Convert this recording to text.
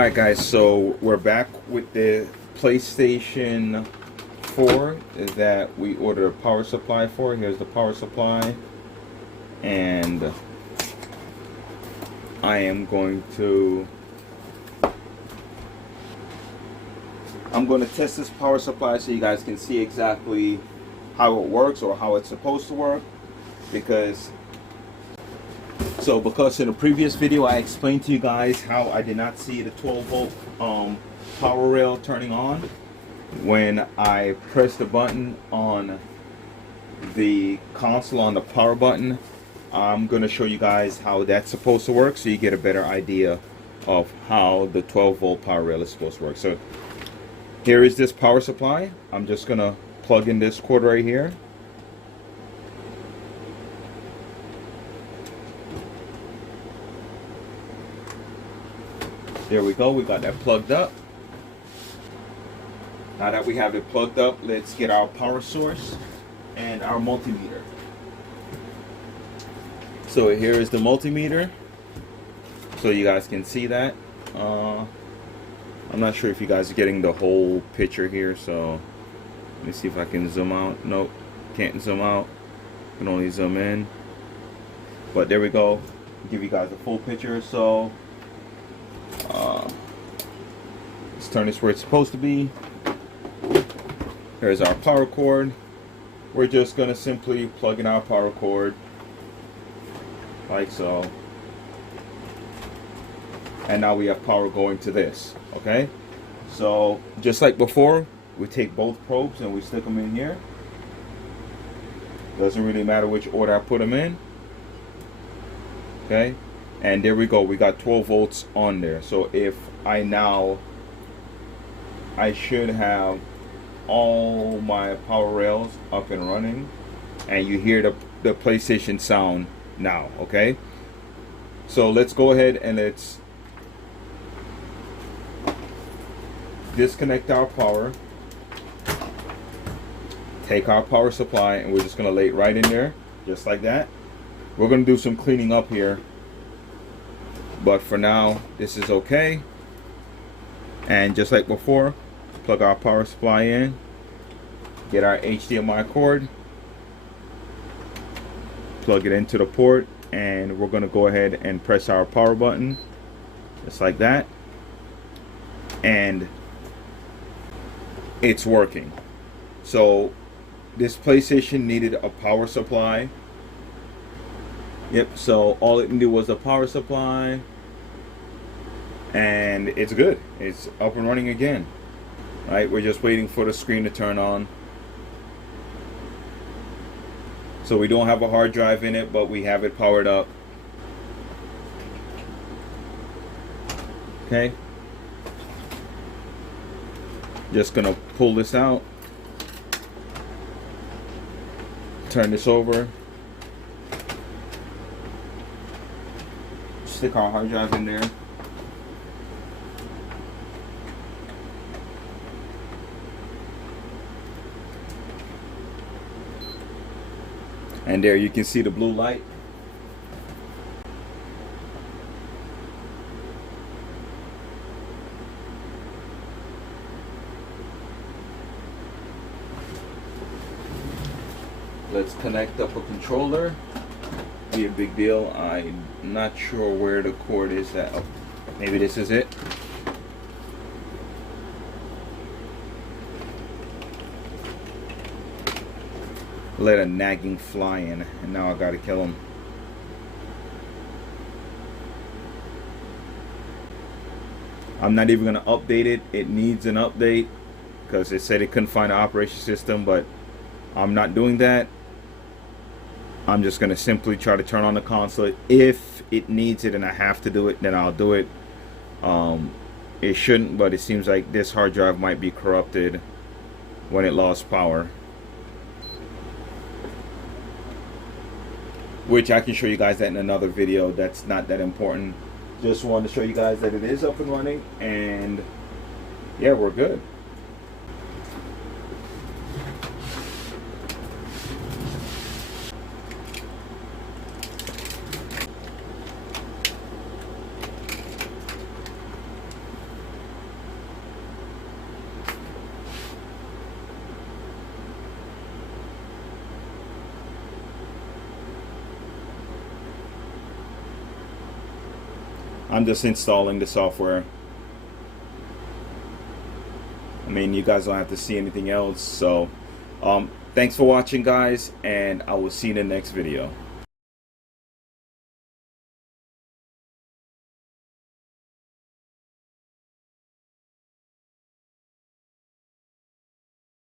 Alright guys, so we're back with the PlayStation 4 that we ordered a power supply for. Here's the power supply, and I am going to test this power supply so you guys can see exactly how it works or how it's supposed to work, because in the previous video I explained to you guys how I did not see the 12 volt power rail turning on when I pressed the button on the console, on the power button. I'm going to show you guys how that's supposed to work so you get a better idea of how the 12 volt power rail is supposed to work. So here is this power supply. I'm just going to plug in this cord right here. There we go, we got that plugged up. Now that we have it plugged up, let's get our power source and our multimeter. So here is the multimeter, so you guys can see that. I'm not sure if you guys are getting the whole picture here, so let me see if I can zoom out. Nope, can't zoom out, can only zoom in. But there we go, give you guys a full picture. So let's turn this where it's supposed to be. Here's our power cord. We're just gonna simply plug in our power cord like so, and now we have power going to this. Okay, so just like before, we take both probes and we stick them in here. Doesn't really matter which order I put them in. Okay, and there we go, we got 12 volts on there. So if I should have all my power rails up and running, and you hear the PlayStation sound now. Okay, so let's go ahead and let's disconnect our power, take our power supply, and we're just gonna lay it right in there just like that. We're gonna do some cleaning up here, but for now this is okay. And just like before, plug our power supply in, get our HDMI cord, plug it into the port, and we're going to go ahead and press our power button just like that, and it's working. So this PlayStation needed a power supply. Yep, so all it needed was a power supply, and it's good. It's up and running again. All right, we're just waiting for the screen to turn on. So we don't have a hard drive in it, but we have it powered up. Okay, just gonna pull this out, turn this over, stick our hard drive in there. And there you can see the blue light. Let's connect up a controller. Be a big deal. I'm not sure where the cord is at. Oh, maybe this is it. Let a nagging fly in, and now I gotta kill him. I'm not even gonna update it. It needs an update because it said it couldn't find an operation system, but I'm not doing that. I'm just gonna simply try to turn on the console. If it needs it and I have to do it, then I'll do it. It shouldn't, but it seems like this hard drive might be corrupted when it lost power, which I can show you guys that in another video. That's not that important. Just wanted to show you guys that it is up and running, and yeah, we're good. I'm just installing the software. I mean, you guys don't have to see anything else. So thanks for watching, guys, and I will see you in the next video.